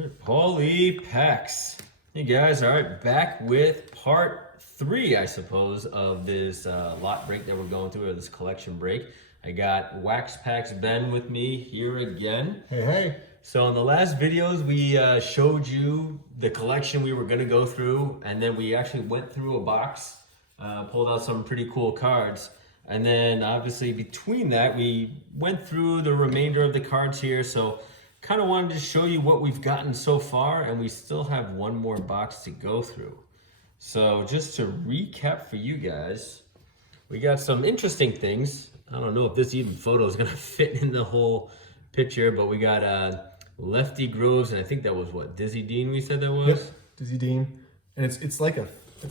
WaxPacks. Hey guys, all right, back with part 3, I suppose, of this lot break that we're going through, or this collection break. I got WaxPacks Ben with me here again. Hey, hey. So in the last videos, we showed you the collection we were going to go through, and then we actually went through a box, pulled out some pretty cool cards, and then obviously between that, we went through the remainder of the cards here. So kind of wanted to show you what we've gotten so far, and we still have one more box to go through. So just to recap for you guys, we got some interesting things. I don't know if this even photo is gonna fit in the whole picture, but we got Lefty Groves, and I think that was what, Dizzy Dean we said that was? Yep, Dizzy Dean. And it's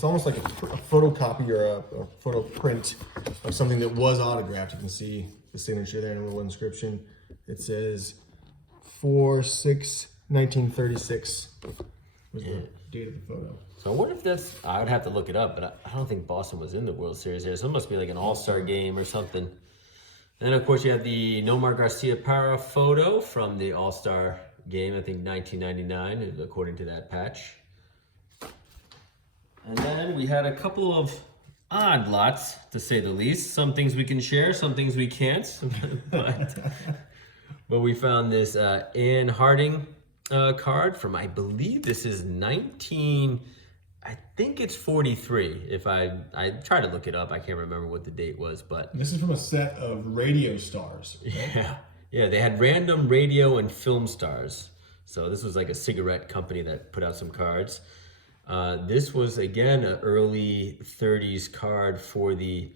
almost like a photocopy or a photo print of something that was autographed. You can see the signature there and a little inscription. It says 4/6/1936 was the date of the photo. So I wonder if that's, I would have to look it up, but I don't think Boston was in the World Series here. So it must be like an all-star game or something. And then of course you have the Nomar Garcia Parra photo from the all-star game, I think 1999, according to that patch. And then we had a couple of odd lots, to say the least. Some things we can share, some things we can't. But we found this Ann Harding card from, I believe this is I think it's 43. If I tried to look it up, I can't remember what the date was, but. This is from a set of radio stars. Right? Yeah, they had random radio and film stars. So this was like a cigarette company that put out some cards. This was, again, an early 30s card for the,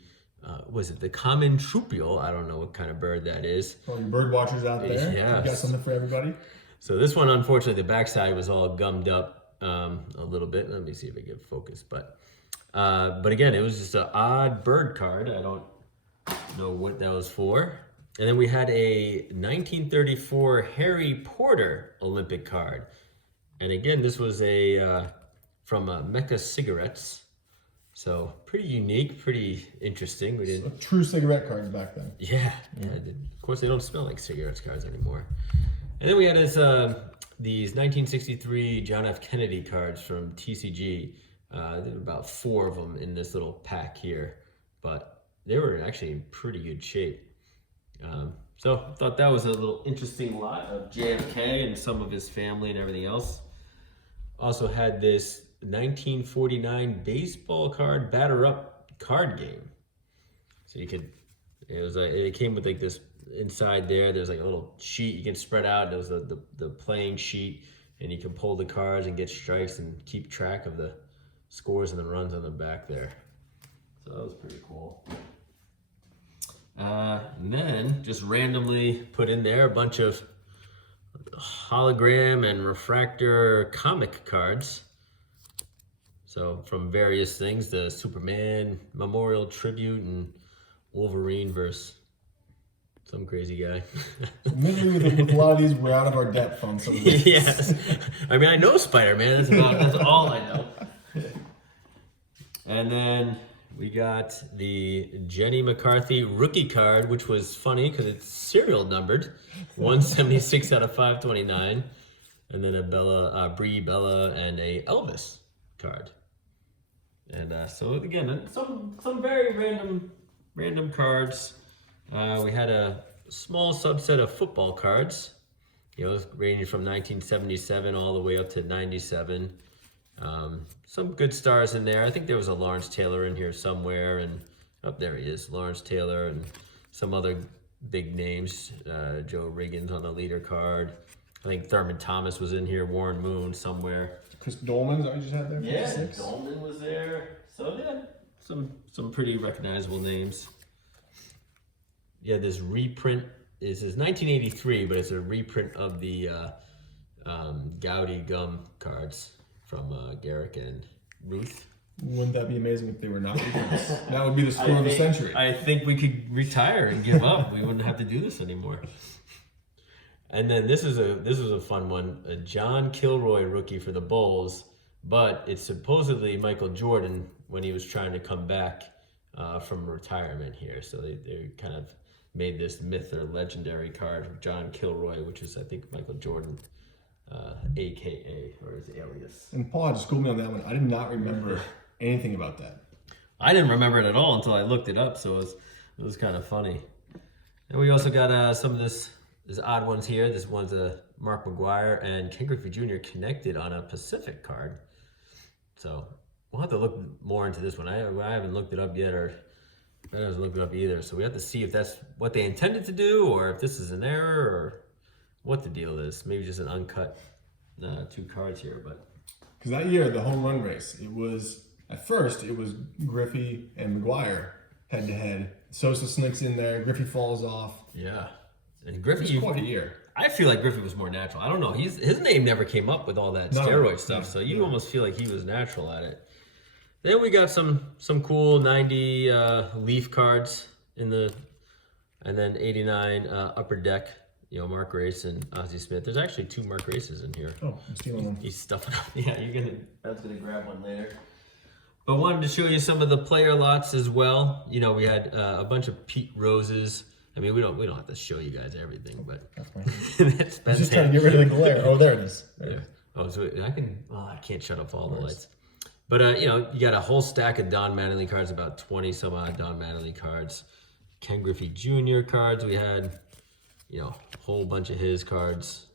was it the common troupial? I don't know what kind of bird that is. All you bird watchers out there, yes. You got something for everybody? So this one, unfortunately, the backside was all gummed up a little bit. Let me see if I get focused. But again, it was just an odd bird card. I don't know what that was for. And then we had a 1934 Harry Porter Olympic card. And again, this was from Mecca Cigarettes. So pretty unique, pretty interesting. We didn't. So true cigarette cards back then. Yeah. Of course, they don't smell like cigarettes cards anymore. And then we had these 1963 John F. Kennedy cards from TCG. There were about 4 of them in this little pack here, but they were actually in pretty good shape. So I thought that was a little interesting lot of JFK and some of his family and everything else. Also had this 1949 baseball card batter up card game. So you could, it came with like this inside there's like a little sheet you can spread out. There was the playing sheet, and you can pull the cards and get strikes and keep track of the scores and the runs on the back there. So that was pretty cool. And then just randomly put in there a bunch of hologram and refractor comic cards. So from various things, the Superman Memorial Tribute and Wolverine versus some crazy guy. Literally, with a lot of these, we're out of our depth on some of these. Yes. I mean, I know Spider-Man. That's all I know. And then we got the Jenny McCarthy rookie card, which was funny because it's serial numbered, 176 out of 529. And then a Brie Bella and a Elvis card. And so again, some very random cards. We had a small subset of football cards, ranging from 1977 all the way up to 97. Some good stars in there. I think there was a Lawrence Taylor in here somewhere, and there he is, Lawrence Taylor, and some other big names. Joe Riggins on the leader card. I think Thurman Thomas was in here, Warren Moon somewhere. Chris Dolman, is that what you just had there? Yeah, Dolman was there. So yeah, some pretty recognizable names. Yeah, this reprint is 1983, but it's a reprint of the Gaudy gum cards from Garrick and Ruth. Wouldn't that be amazing if they were not reprints? That would be the score of the century. I think we could retire and give up. We wouldn't have to do this anymore. And then this was a fun one, a John Kilroy rookie for the Bulls, but it's supposedly Michael Jordan when he was trying to come back from retirement here. So they kind of made this myth or legendary card of John Kilroy, which is, I think, Michael Jordan. AKA, or his alias. And Paul had to school me on that one. I did not remember anything about that. I didn't remember it at all until I looked it up, so it was kind of funny. And we also got some of this odd ones here. This one's a Mark McGuire and Ken Griffey Jr. connected on a Pacific card. So we'll have to look more into this one. I haven't looked it up yet, or I haven't looked it up either. So we have to see if that's what they intended to do, or if this is an error, or what the deal is. Maybe just an uncut 2 cards here, but because that year the home run race, it was at first it was Griffey and McGuire head to head. Sosa sneaks in there, Griffey falls off. yeah. And Griffey, It was quite a year. I feel like Griffey was more natural. I don't know. His name never came up with all that steroid stuff, so you almost feel like he was natural at it. Then we got some cool 90 Leaf cards and then 89 Upper Deck. Mark Race and Ozzie Smith. There's actually 2 Mark Races in here. Oh, I'm stealing them. He's stuffing up. Yeah, that's gonna grab one later. But wanted to show you some of the player lots as well. We had a bunch of Pete Roses. I mean, we don't have to show you guys everything, but That's my that's I was just trying to get rid of the glare. Oh, there it is. yeah. Oh, so I can't shut off all the lights. But you got a whole stack of Don Mattingly cards, about 20 some odd Don Mattingly cards. Ken Griffey Jr. cards. We had, a whole bunch of his cards.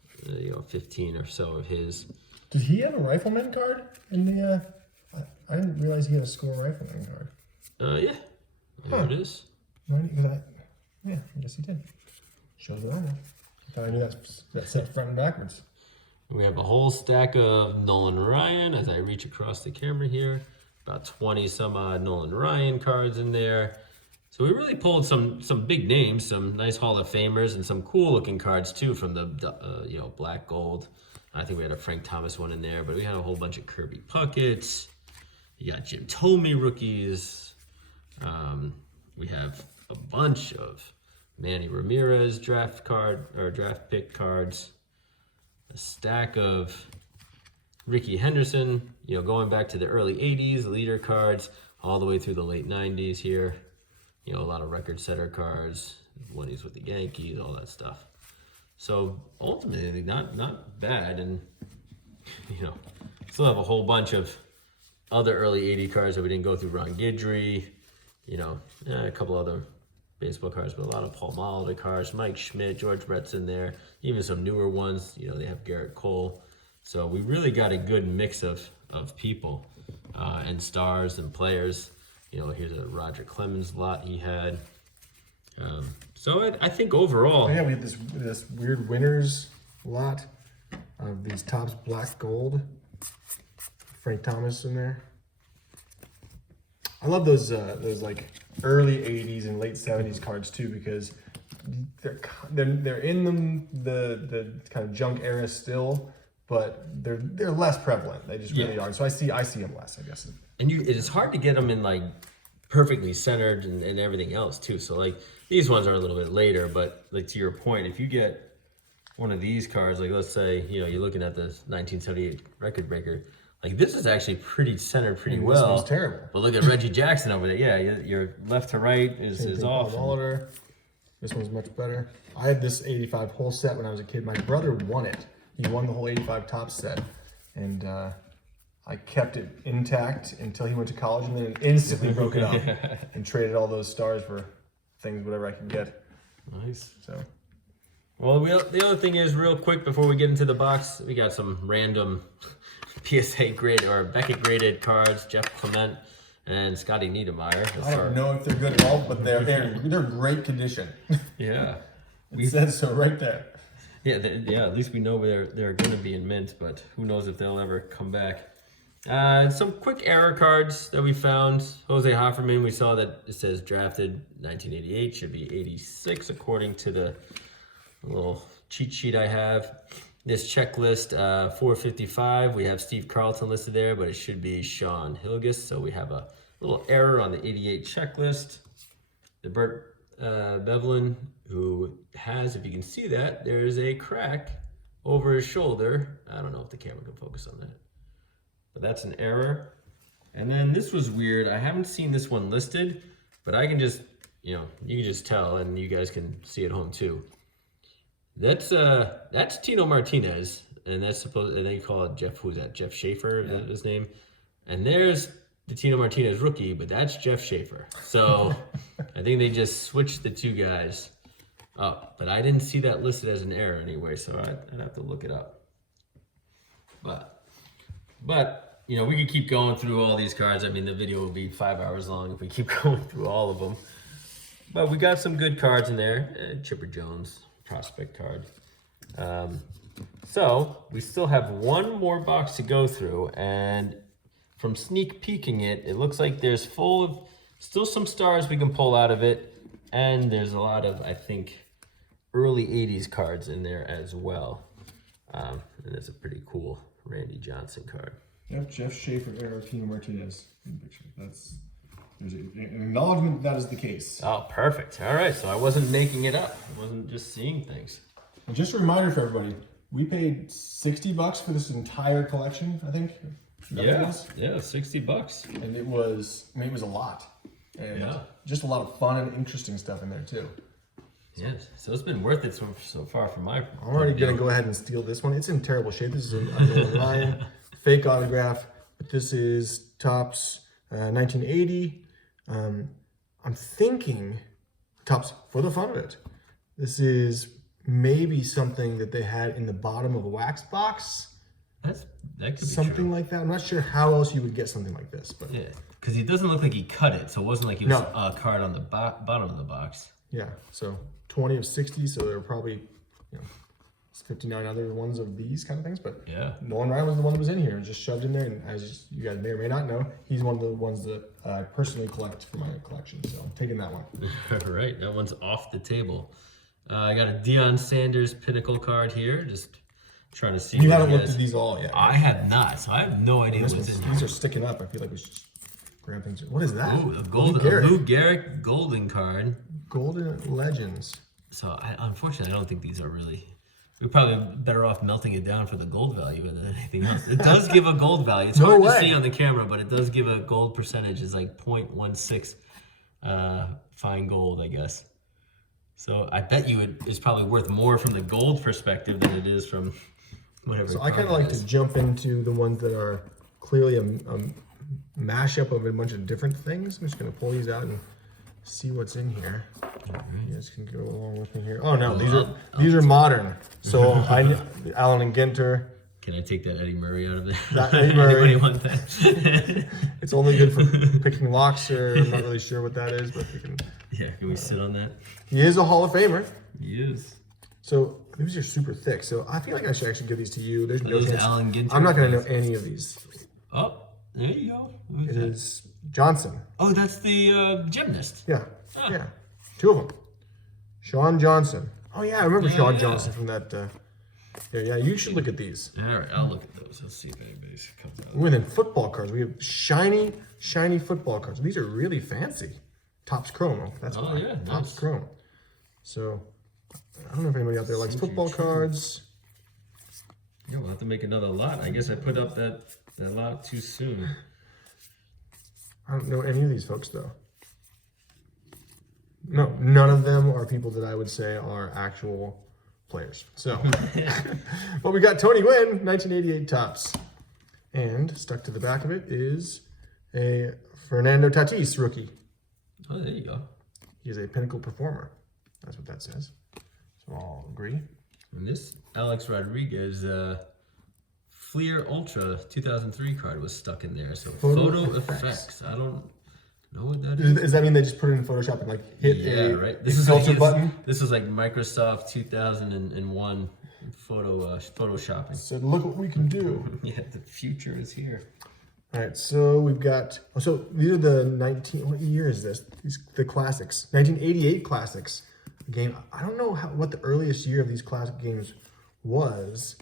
15 or so of his. Did he have a rifleman card in the? I didn't realize he had a score rifleman card. Yeah. There it is. Yeah, I guess he did. Shows it on there. I thought I knew that set front and backwards. We have a whole stack of Nolan Ryan as I reach across the camera here. About 20 some odd Nolan Ryan cards in there. So we really pulled some big names, some nice Hall of Famers, and some cool looking cards too from the black gold. I think we had a Frank Thomas one in there, but we had a whole bunch of Kirby Pucketts. You got Jim Thome rookies. We have a bunch of Manny Ramirez draft pick cards. A stack of Ricky Henderson, going back to the early 80s, leader cards, all the way through the late 90s here. A lot of record setter cards, when he's with the Yankees, all that stuff. So ultimately, not bad, and still have a whole bunch of other early 80 cards that we didn't go through. Ron Guidry, a couple other baseball cards, but a lot of Paul Molitor cards, Mike Schmidt, George Brett's in there, even some newer ones. They have Garrett Cole. So we really got a good mix of people and stars and players. Here's a Roger Clemens lot he had. So I think overall, yeah, we have this weird winners lot of these Topps black gold. Frank Thomas in there. I love those like early 80s and late 70s cards too, because they're in the kind of junk era still, but they're less prevalent. They just really are. So I see them less, I guess. And it's hard to get them in like perfectly centered and everything else too. So like these ones are a little bit later, but like to your point, if you get one of these cards, like let's say you're looking at the 1978 record breaker, like this is actually pretty centered pretty well. This one's terrible. But look at Reggie Jackson over there. Yeah, your left to right is off. Molitor. This one's much better. I had this 85 whole set when I was a kid. My brother won it. He won the whole 85 Topps set, and I kept it intact until he went to college, and then instantly broke it up and traded all those stars for things, whatever I could get. Nice. So, well, the other thing is, real quick before we get into the box, we got some random PSA grid or Beckett graded cards. Jeff Clement and Scotty Niedermeyer. I don't know if they're good at all, but they're great condition. Yeah, It says so right there. Yeah, at least we know they're going to be in mint, but who knows if they'll ever come back. Some quick error cards that we found. Jose Hofferman, we saw that it says drafted 1988, should be 86 according to the little cheat sheet I have. This checklist, 455, we have Steve Carlton listed there, but it should be Sean Hilgis, so we have a little error on the 88 checklist. The Burt Bevlin, who has, if you can see that, there's a crack over his shoulder. I don't know if the camera can focus on that, but that's an error. And then this was weird. I haven't seen this one listed, but I can just, you can just tell, and you guys can see at home too. That's Tino Martinez, and and they call it Jeff. Who's that? Jeff Schaefer, is his name. And there's the Tino Martinez rookie, but that's Jeff Schaefer. So I think they just switched the two guys up, but I didn't see that listed as an error anyway, so I'd have to look it up. But you know, we could keep going through all these cards. I mean, the video will be 5 hours long if we keep going through all of them. But we got some good cards in there. Chipper Jones, prospect card. So we still have one more box to go through, and from sneak peeking it, it looks like there's full of still some stars we can pull out of it, and there's a lot of, I think, early 80s cards in there as well. And there's a pretty cool Randy Johnson card. Yep, Jeff Schaefer, era Tino Martinez in the picture. There's an acknowledgement that is the case. Oh, perfect. All right, so I wasn't making it up. I wasn't just seeing things. And just a reminder for everybody, we paid $60 for this entire collection, I think. Yeah, $60. And it was a lot. And just a lot of fun and interesting stuff in there too. Yes, so it's been worth it so far for my. I'm already gonna go ahead and steal this one. It's in terrible shape. This is a Nolan Ryan fake autograph, but this is Topps 1980. I'm thinking Topps for the fun of it. This is maybe something that they had in the bottom of a WaxPacks. That could be something true. like that. I'm not sure how else you would get something like this, but yeah, because he doesn't look like he cut it, so it wasn't like he was a card on the bottom of the box. Yeah, so 20 of 60, so there are probably 59 other ones of these kind of things, but Nolan Ryan was the one that was in here and just shoved in there, and as you guys may or may not know, he's one of the ones that I personally collect for my collection, so I'm taking that one. All right, that one's off the table. I got a Deion Sanders Pinnacle card here, just trying to see. You haven't looked at these all yet. I have not, so I have no idea what's in here. These are sticking up. I feel like we should just grab things. What is that? Ooh, a Lou Gehrig golden card. Golden Legends. So unfortunately, I don't think these are really. We're probably better off melting it down for the gold value than anything else. It does give a gold value. It's hard to see on the camera, but it does give a gold percentage. It's like 0.16 fine gold, I guess. So I bet you it is probably worth more from the gold perspective than it is from whatever. So I kind of like to jump into the ones that are clearly a mashup of a bunch of different things. I'm just going to pull these out and see what's in here. You guys can go along with me here. Oh no, these are modern. So Allen and Ginter. Can I take that Eddie Murray out of there? Eddie Murray. Anybody want that? It's only good for picking locks, or I'm not really sure what that is, but we can. Yeah, can we sit on that? He is a Hall of Famer. He is. So these are super thick. So I feel like I should actually give these to you. There's no chance. Allen Ginter. I'm not going to know any of these. Oh, there you go. It is Johnson. Oh, that's the gymnast. Yeah, yeah, two of them. Sean Johnson. Oh yeah, I remember Sean Johnson from that. Yeah, you should look at these. All right, I'll look at those. Let's see if anybody's comes out. Within football cards, we have shiny football cards. These are really fancy. Topps Chrome. That's Topps nice. Chrome. So I don't know if anybody out there likes football cards. Yeah, we'll have to make another lot. I guess I put up that lot too soon. I don't know any of these folks though. No, none of them are people that I would say are actual players. So, but we got Tony Gwynn, 1988 Topps. And stuck to the back of it is a Fernando Tatis rookie. Oh, there you go. He is a pinnacle performer. That's what that says. So I'll agree. And this Alex Rodriguez Fleer Ultra 2003 card was stuck in there. So photo effects. I don't know what that is. Does that mean they just put it in Photoshop and like hit right. This is filter button? This is like Microsoft 2001 photoshopping. So look what we can do. Yeah, the future is here. All right, so we've got. So these are the 19. What year is this? The classics, 1988 classics game. I don't know what the earliest year of these classic games was,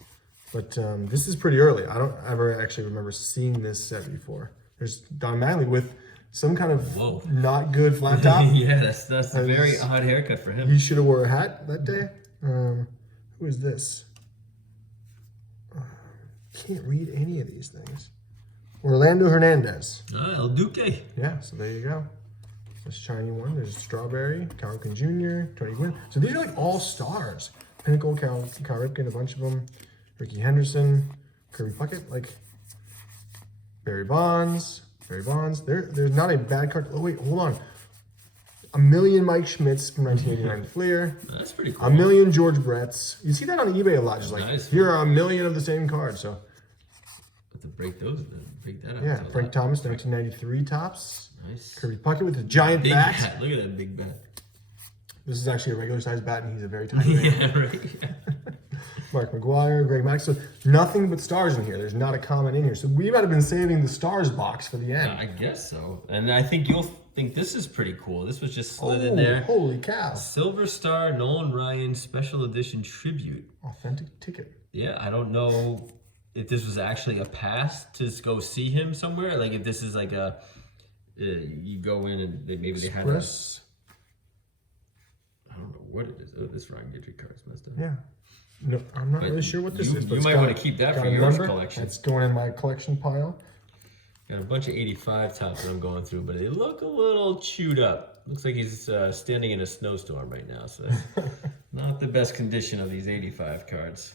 but this is pretty early. I don't ever actually remember seeing this set before. There's Don Mattingly with some kind of not good flat top. Yeah, that's a very odd haircut for him. He should have wore a hat that day. Who is this? Can't read any of these things. Orlando Hernandez. El Duque. Yeah, so there you go. This shiny one. There's Strawberry, Cal Ripken Jr., Tony Gwynn. So these are like all stars. Pinnacle, Cal Ripken, a bunch of them. Ricky Henderson, Kirby Puckett, like Barry Bonds. There's not a bad card. Oh wait, hold on. A million Mike Schmidts from 1989 Fleer. That's pretty cool. A million George Bretts. You see that on eBay a lot. Just like, nice. Here are a million of the same card. So, Have to break that out. yeah, Frank Thomas, 1993 tops. Nice. Kirby Puckett with a giant Big bat. bat. Look at that big bat. This is actually a regular size bat, and he's a very tiny man. Yeah, right. Mark McGuire, Greg Max. So nothing but stars in here. There's not a comment in here. So we might have been saving the stars box for the end. I guess so. And I think you'll think this is pretty cool. This was just slid in there. Holy cow. Silver Star Nolan Ryan Special Edition Tribute. Authentic ticket. Yeah, I don't know if this was actually a pass to go see him somewhere. Like if this is like a, you go in and maybe they had a, Express. I don't know what it is. Oh, this Ryan Gidry card's messed up. Yeah. No, I'm not But really sure what this is. But you it's might got- want to keep that got for a your number. collection. That's going in my collection pile. Got a bunch of 85 tops that I'm going through, but they look a little chewed up. Looks like he's standing in a snowstorm right now, so not the best condition of these 85 cards.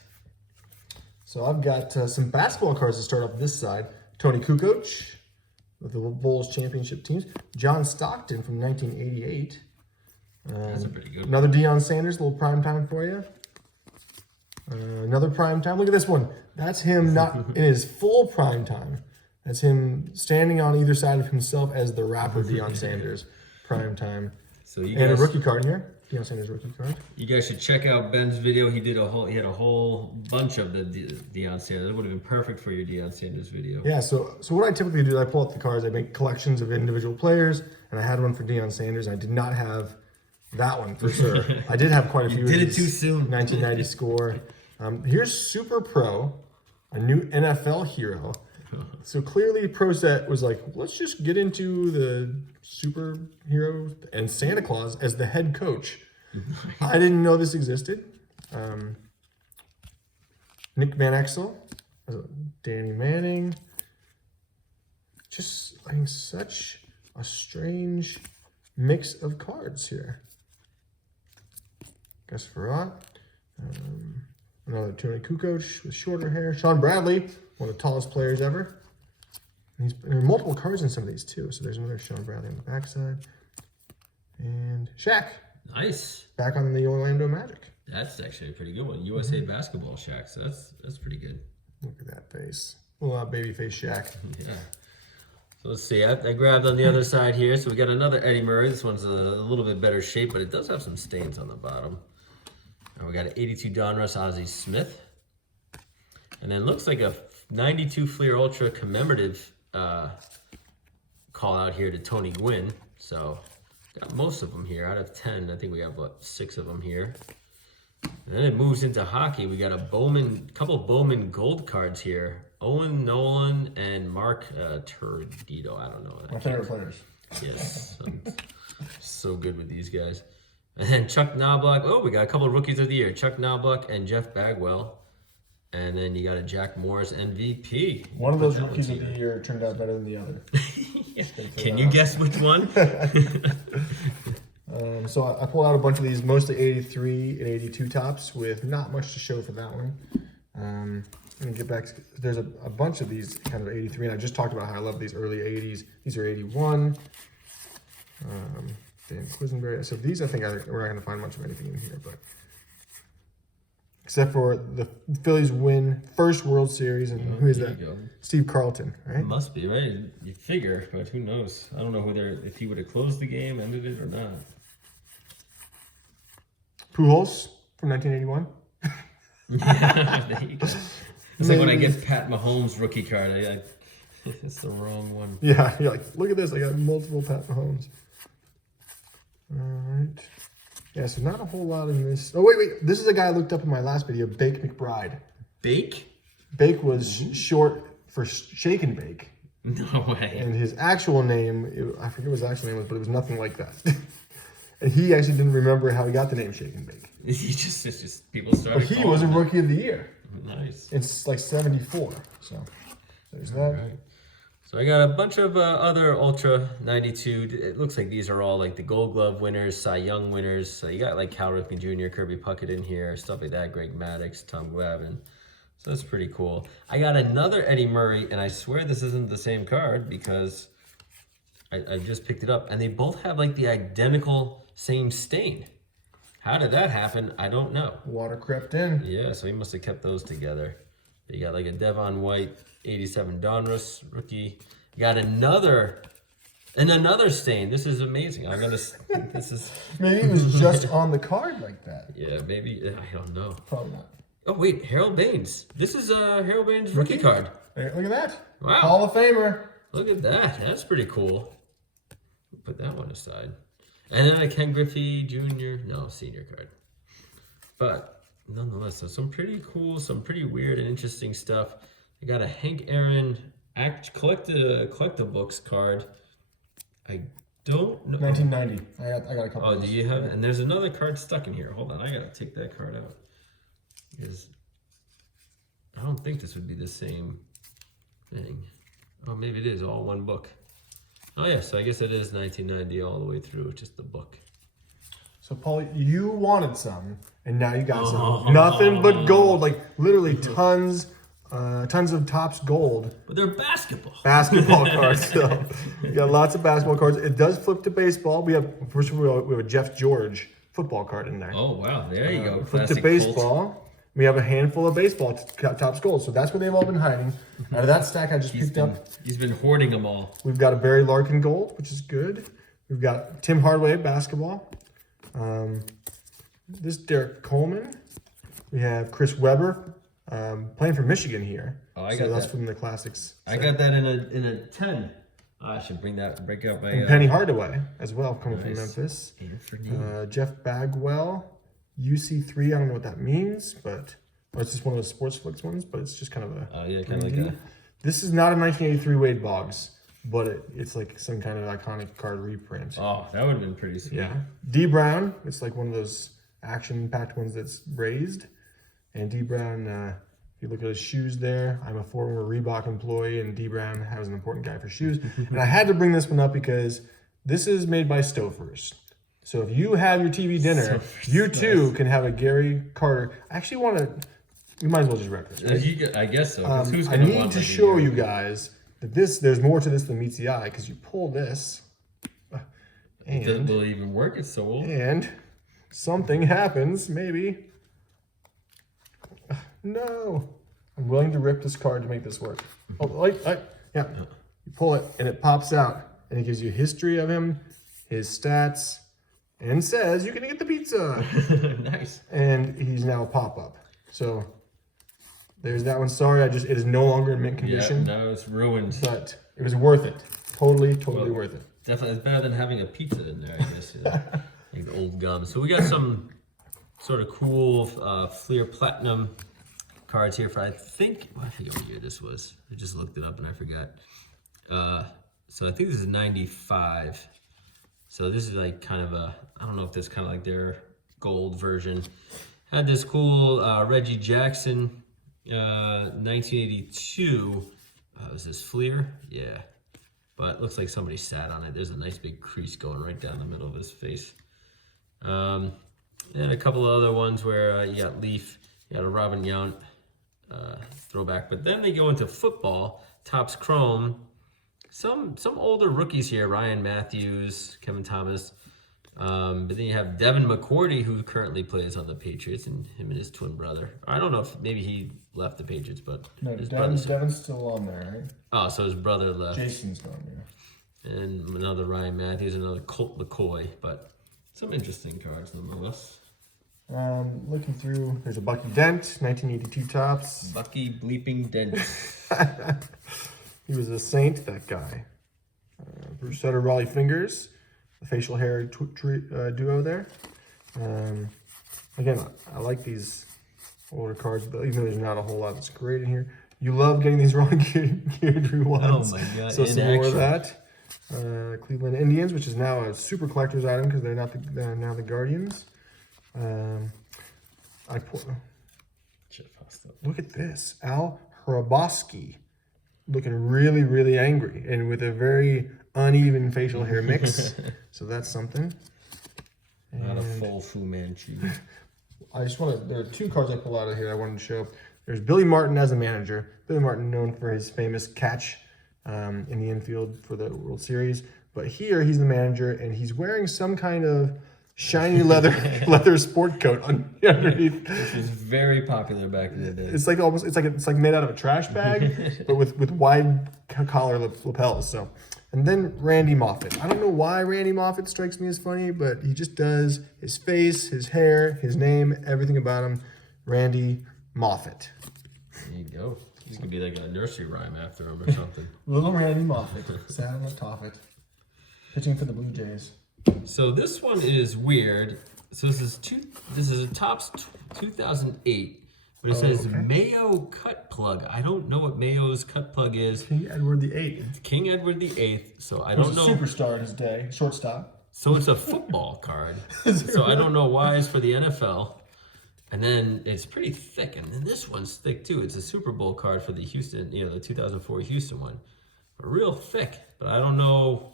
So I've got some basketball cards to start off this side. Tony Kukoc with the Bulls championship teams. John Stockton from 1988. That's a pretty good one. Another Deion Sanders, a little prime time for you. Another prime time. Look at this one. That's him not in his full prime time. That's him standing on either side of himself as the rapper Deion Sanders. Prime time. So you And a guys, rookie card here. Deion Sanders rookie card. you guys should check out Ben's video. He had a whole bunch of the Deion Sanders. It would have been perfect for your Deion Sanders video. Yeah, so what I typically do is I pull out the cards, I make collections of individual players, and I had one for Deion Sanders. I did not have that one for sure. I did have quite a few. did of it these too soon. 1990 score. Here's Super Pro, a new NFL hero. So clearly Pro Set was like, let's just get into the superhero and Santa Claus as the head coach. I didn't know this existed. Nick Van Exel, Danny Manning. Just, I think, such a strange mix of cards here. Gus Farrat. Another Tony Kukoc with shorter hair. Sean Bradley, one of the tallest players ever. There are multiple cards in some of these too. So there's another Sean Bradley on the backside. And Shaq. Nice. Back on the Orlando Magic. That's actually a pretty good one. USA Basketball Shaq. So that's pretty good. Look at that face. Little baby face Shaq. Yeah. So let's see. I grabbed on the other side here. So we got another Eddie Murray. This one's a little bit better shape, but it does have some stains on the bottom. And we got an 82 Donruss Ozzie Smith. And then looks like a 92 Fleer Ultra commemorative call out here to Tony Gwynn. So got most of them here out of 10. I think we have, 6 of them here. And then it moves into hockey. We got a couple Bowman gold cards here. Owen Nolan and Mark Turidito. I don't know. My favorite players. Yes. I'm so good with these guys. And then Chuck Knobloch. Oh, we got a couple of rookies of the year. Chuck Knobloch and Jeff Bagwell. And then you got a Jack Morris MVP. One of those rookies of the year turned out better than the other. Can you guess which one? So I pulled out a bunch of these, mostly 83 and 82 tops with not much to show for that one. I'm going to get back. There's a bunch of these kind of 83, and I just talked about how I love these early 80s. These are 81. Dan Quisenberry. So these, I think we're not going to find much of anything in here, but except for the Phillies win first World Series, and who is there that? you go. Steve Carlton, right? Must be, right? You figure, but who knows? I don't know if he would have closed the game, ended it, or not. Pujols from 1981. Yeah, there you go. It's like when I get Pat Mahomes rookie card, it's the wrong one. Yeah, you're like, look at this. I got multiple Pat Mahomes. All right. Yeah, so not a whole lot in this. Oh, wait. This is a guy I looked up in my last video, Bake McBride. Bake? Bake was short for Shake and Bake. No way. And his actual name, I forget what his actual name was, but it was nothing like that. And he actually didn't remember how he got the name Shake and Bake. It's just people started. But he was a rookie of the year. Nice. It's like 74. So there's that. All right. So I got a bunch of other Ultra 92. It looks like these are all like the Gold Glove winners, Cy Young winners. So you got like Cal Ripken Jr., Kirby Puckett in here, stuff like that. Greg Maddux, Tom Glavine. So that's pretty cool. I got another Eddie Murray, and I swear this isn't the same card because I just picked it up, and they both have like the identical same stain. How did that happen? I don't know. Water crept in. Yeah, so he must have kept those together. You got like a Devon White 87 Donruss rookie. You got another stain. This is amazing. I gotta. This is. Maybe it was just on the card like that. Yeah, maybe. I don't know. Probably not. Oh wait, Harold Baines. This is Harold Baines' rookie card. Hey, look at that. Wow. Hall of Famer. Look at that. That's pretty cool. Put that one aside. And then a Ken Griffey Jr. No, senior card. But nonetheless, so some pretty cool, some pretty weird and interesting stuff. I got a Hank Aaron collectibles card. I don't know. 1990. I got a couple. Oh, do you have? And there's another card stuck in here. Hold on, I gotta take that card out. Because I don't think this would be the same thing. Oh, maybe it is all one book. Oh yeah, so I guess it is 1990 all the way through, just the book. So Paul, you wanted some, and now you got some. Nothing but gold, like literally tons of Topps gold. But they're basketball. Basketball cards, so you got lots of basketball cards. It does flip to baseball. We have a Jeff George football card in there. Oh wow, there you go. Flip to Classic baseball. Colt. We have a handful of baseball Topps gold, so that's where they've all been hiding. Out of that stack, I just picked up. He's been hoarding them all. We've got a Barry Larkin gold, which is good. We've got Tim Hardaway basketball. This Derek Coleman. We have Chris Webber playing for Michigan here. Oh, I so got that's that. from the classics. I got that in a 10. I should break out my And Penny Hardaway as well, coming from Nice. Memphis. Anthony. Jeff Bagwell, UC3. I don't know what that means, but it's just one of those sports flicks ones. But it's just kind of a. Oh yeah, kind of like a. This is not a 1983 Wade Boggs, but it's like some kind of iconic card reprint. Oh, that would have been pretty sweet. Yeah. D Brown, it's like one of those action-packed ones that's raised. And D Brown, if you look at his shoes there, I'm a former Reebok employee, and D Brown has an important guy for shoes. And I had to bring this one up because this is made by Stouffer's. So if you have your TV dinner, you too can have a Gary Carter. I actually want to. We might as well just wrap this, right? I guess so. 'Cause who's I gonna need want to like a show year? you guys that there's more to this than meets the eye, because you pull this, Will it even work? It's so old. and something happens, maybe. No. I'm willing to rip this card to make this work. Oh, yeah. You pull it, and it pops out, and it gives you history of him, his stats, and says you can get the pizza. Nice. And he's now a pop-up. So there's that one. Sorry, it is no longer in mint condition. Yeah, no, it's ruined. But it was worth it. Totally worth it. Definitely, it's better than having a pizza in there, I guess. You know, like the old gum. So we got some sort of cool Fleer Platinum cards here for, I forget what year this was. I just looked it up and I forgot. So I think this is 95. So this is like kind of I don't know if this is kind of like their gold version. Had this cool Reggie Jackson 1982. Was this Fleer? Yeah. But it looks like somebody sat on it. There's a nice big crease going right down the middle of his face. And a couple of other ones where you got Leaf, you got a Robin Yount throwback. But then they go into football, Topps Chrome. Some older rookies here, Ryan Matthews, Kevin Thomas. But then you have Devin McCourty, who currently plays on the Patriots, and him and his twin brother. I don't know if maybe he left the Patriots, but No, his Devin's still on there, right? Oh, so his brother left. Jason's gone, yeah. And another Ryan Matthews, another Colt McCoy, but some interesting cards nonetheless. Looking through, there's a Bucky Dent, 1982 Topps. Bucky bleeping Dent. He was a saint, that guy. Bruce Sutter, Raleigh Fingers, the facial hair duo there. Again, I like these older cards, but even though there's not a whole lot that's great in here. You love getting these Ron Guidry ones. Oh my God! So some more of that. Cleveland Indians, which is now a super collector's item because they're now the Guardians. Look at this, Al Hrabosky, looking really, really angry and with a very uneven facial hair mix. So that's something. Not a full Fu Manchu. I just want to. There are two cards I pulled out of here I wanted to show. There's Billy Martin as a manager. Billy Martin known for his famous catch in the infield for the World Series. But here he's the manager, and he's wearing some kind of shiny leather sport coat underneath. Which was very popular back in the day. It's like made out of a trash bag, but with wide collar lapels. So, and then Randy Moffitt. I don't know why Randy Moffitt strikes me as funny, but he just does. His face, his hair, his name, everything about him. Randy Moffitt. There you go. He's gonna be like a nursery rhyme after him or something. Little Randy Moffitt, sat on the Toffet, pitching for the Blue Jays. So this one is weird. So this is a Topps 2008, but it says okay. Mayo cut plug. I don't know what Mayo's cut plug is. King Edward VIII. King Edward VIII. So I He was don't a know. superstar in his day, shortstop. So it's a football card. So I don't know why it's for the NFL. And then it's pretty thick, and then this one's thick too. It's a Super Bowl card for the Houston, the 2004 Houston one, but real thick. But I don't know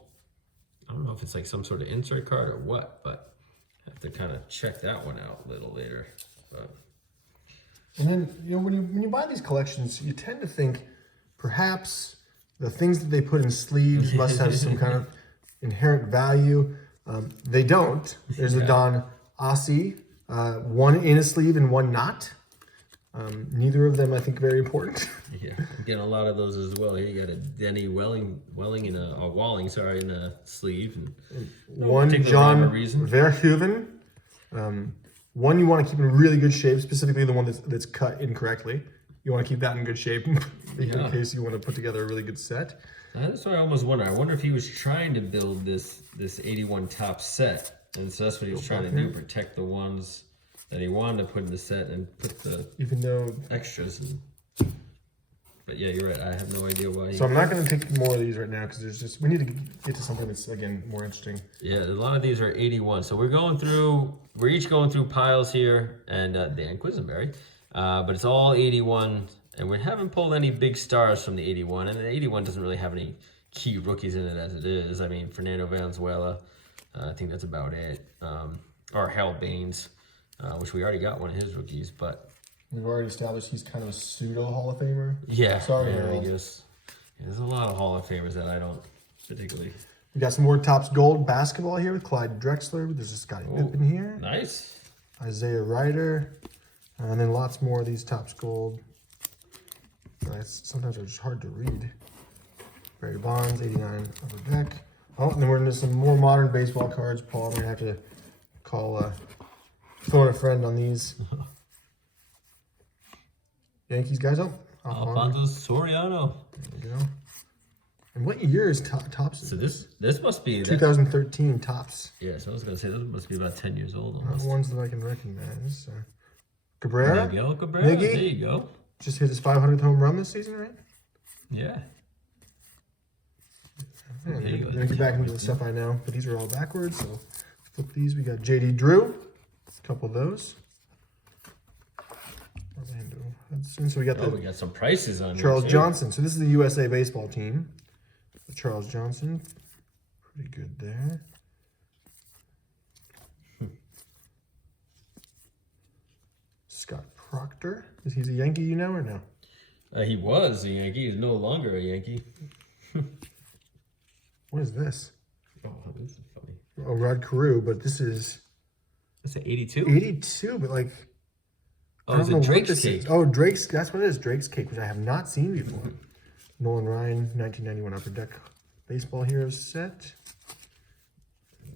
if it's like some sort of insert card or what. But I have to kind of check that one out a little later. But And then when you buy these collections, you tend to think perhaps the things that they put in sleeves must have some kind of inherent value. They don't. There's a Don Ossie. One in a sleeve and one not. Neither of them, I think, very important. yeah, I'm getting a lot of those as well. Here you got a Denny Walling in in a sleeve, and One particular John rhyme or reason. Verhoeven. One you want to keep in really good shape, specifically the one that's cut incorrectly. You want to keep that in good shape in case you want to put together a really good set. That's what I almost wonder. I wonder if he was trying to build this 81 top set. And so that's what he was trying to do, protect the ones that he wanted to put in the set and put the extras in. But yeah, you're right. I have no idea why. So I'm not going to take more of these right now because we need to get to something that's, again, more interesting. Yeah, a lot of these are 81. So we're each going through piles here, and Dan Quisenberry. But it's all 81, and we haven't pulled any big stars from the 81, and the 81 doesn't really have any key rookies in it as it is. I mean, Fernando Valenzuela. I think that's about it. Or Hal Baines, which we already got one of his rookies, but we've already established he's kind of a pseudo Hall of Famer. Yeah, sorry, I guess. Yeah, there's a lot of Hall of Famers that I don't particularly. We got some more Topps Gold basketball here with Clyde Drexler. There's a Scottie Pippen here. Nice. Isaiah Ryder, and then lots more of these Topps Gold. Sometimes they're just hard to read. Barry Bonds, 89 upper deck. Oh, and then we're into some more modern baseball cards. Paul, I'm going to have to call, phone a friend on these. Yankees guys. Oh, Alfonso Soriano. There we go. And what year is Topps? So this must be 2013 Topps. Yeah, so I was going to say, this must be about 10 years old Not almost. ones that I can recognize. Cabrera. Miguel Cabrera. Miggy. There you go. Just hit his 500th home run this season, right? Yeah. I'm gonna get back into the stuff I know, but these are all backwards, so flip these. We got JD Drew, a couple of those. Orlando Hudson. So we got we got some prices on Charles here, Johnson. So this is the USA baseball team. Charles Johnson, pretty good there. Scott Proctor. Is he a Yankee, you know, or no? He was a Yankee. He's no longer a Yankee. What is this? Oh, this is funny. Oh, Rod Carew, but this is... That's an 82? 82, but like... Oh, is it Drake's Cake? Oh, Drake's... That's what it is, Drake's Cake, which I have not seen before. Nolan Ryan, 1991 Upper Deck Baseball Heroes set.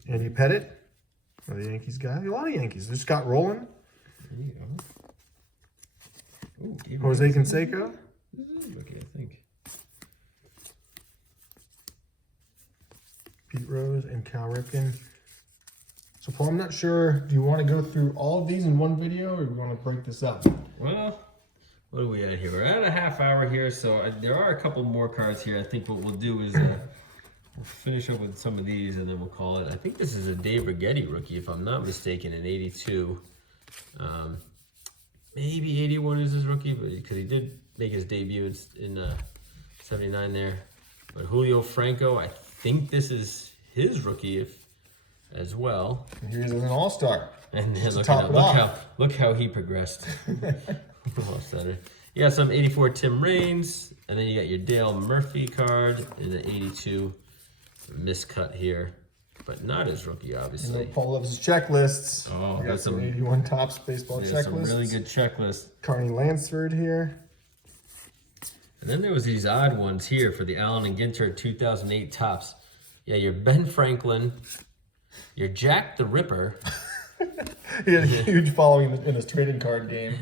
Andy Pettit, another Yankees guy. A lot of Yankees. There's Scott Rowland. There you go. Ooh, Jose Canseco. Okay, I think. Pete Rose and Cal Ripken. So, Paul, I'm not sure. Do you want to go through all of these in one video, or do we want to break this up? Well, what are we at here? We're at a half hour here, so there are a couple more cards here. I think what we'll do is we'll finish up with some of these, and then we'll call it. I think this is a Dave Getty rookie, if I'm not mistaken, in 82. Maybe 81 is his rookie, but because he did make his debut in 79 there. But Julio Franco, I think this is his rookie as well. And here's an all-star. And then Look look how he progressed. Almost center. You got some 84 Tim Raines, and then you got your Dale Murphy card and the 82 miscut here, but not his rookie, obviously. Paul loves his checklists. Oh, we got some 81 Topps baseball checklists. Some really good checklists. Carney Lansford here. And then there was these odd ones here for the Allen and Ginter 2008 Topps. Yeah, your Ben Franklin, your Jack the Ripper. He had a huge following in his trading card game.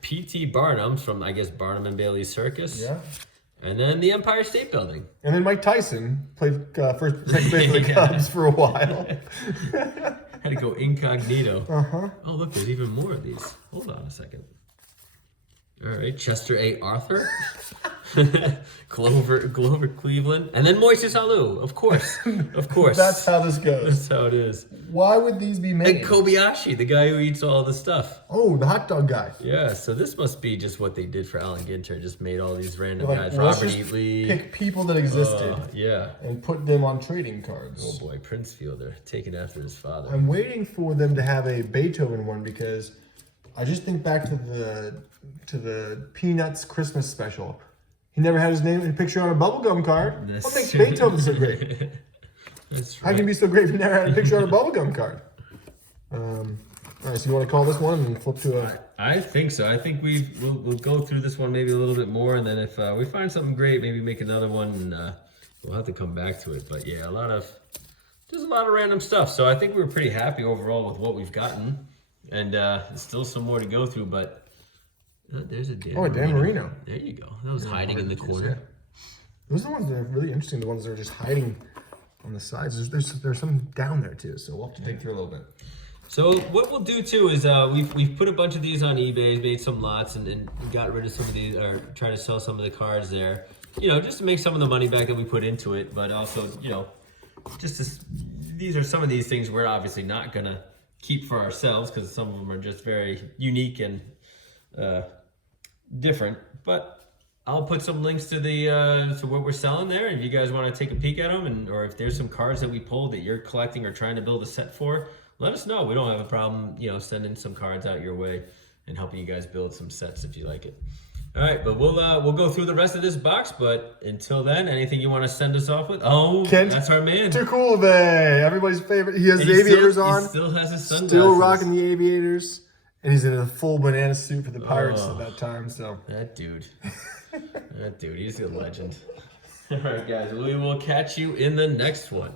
P.T. Barnum from, I guess, Barnum and Bailey Circus. Yeah. And then the Empire State Building. And then Mike Tyson played second base for the Cubs for a while. Had to go incognito. Uh-huh. Oh, look, there's even more of these. Hold on a second. All right, Chester A. Arthur. Glover Cleveland. And then Moises Alou, of course. Of course. That's how this goes. That's how it is. Why would these be made? And Kobayashi, the guy who eats all the stuff. Oh, the hot dog guy. Yeah, so this must be just what they did for Allen Ginter. Just made all these random Like, guys. let's Robert just E. Lee. pick people that existed Yeah. and put them on trading cards. Oh boy, Prince Fielder, taken after his father. I'm waiting for them to have a Beethoven one because I just think back to the Peanuts Christmas special. He never had his name and picture on a bubblegum card. What makes Beethoven so great? That's How right. can he be so great if he never had a picture on a bubblegum card? All right, so you want to call this one and flip to a... I think so. I think we'll go through this one maybe a little bit more, and then if we find something great, maybe make another one, and we'll have to come back to it. But yeah, just a lot of random stuff. So I think we're pretty happy overall with what we've gotten, and still some more to go through. But there's a Dan. Dan Marino. There you go. That was hiding in the corner. Yeah. Those are the ones that are really interesting. The ones that are just hiding on the sides. There's some down there too. So we'll have to dig through a little bit. So what we'll do too is we've put a bunch of these on eBay, made some lots, and got rid of some of these, or try to sell some of the cards there. You know, just to make some of the money back that we put into it, but also, you know, these are some of these things we're obviously not gonna keep for ourselves because some of them are just very unique and different. But I'll put some links to to what we're selling there, and if you guys want to take a peek at them, or if there's some cards that we pulled that you're collecting or trying to build a set for, let us know. We don't have a problem, you know, sending some cards out your way and helping you guys build some sets if you like it. All right, but we'll go through the rest of this box. But until then, anything you want to send us off with? Oh, Kent, that's our man. Too cool, Bay. Everybody's favorite. He has the aviators on. He still has his sunglasses. Still rocking the aviators. And he's in a full banana suit for the Pirates at that time. So that dude, he's a legend. All right, guys, we will catch you in the next one.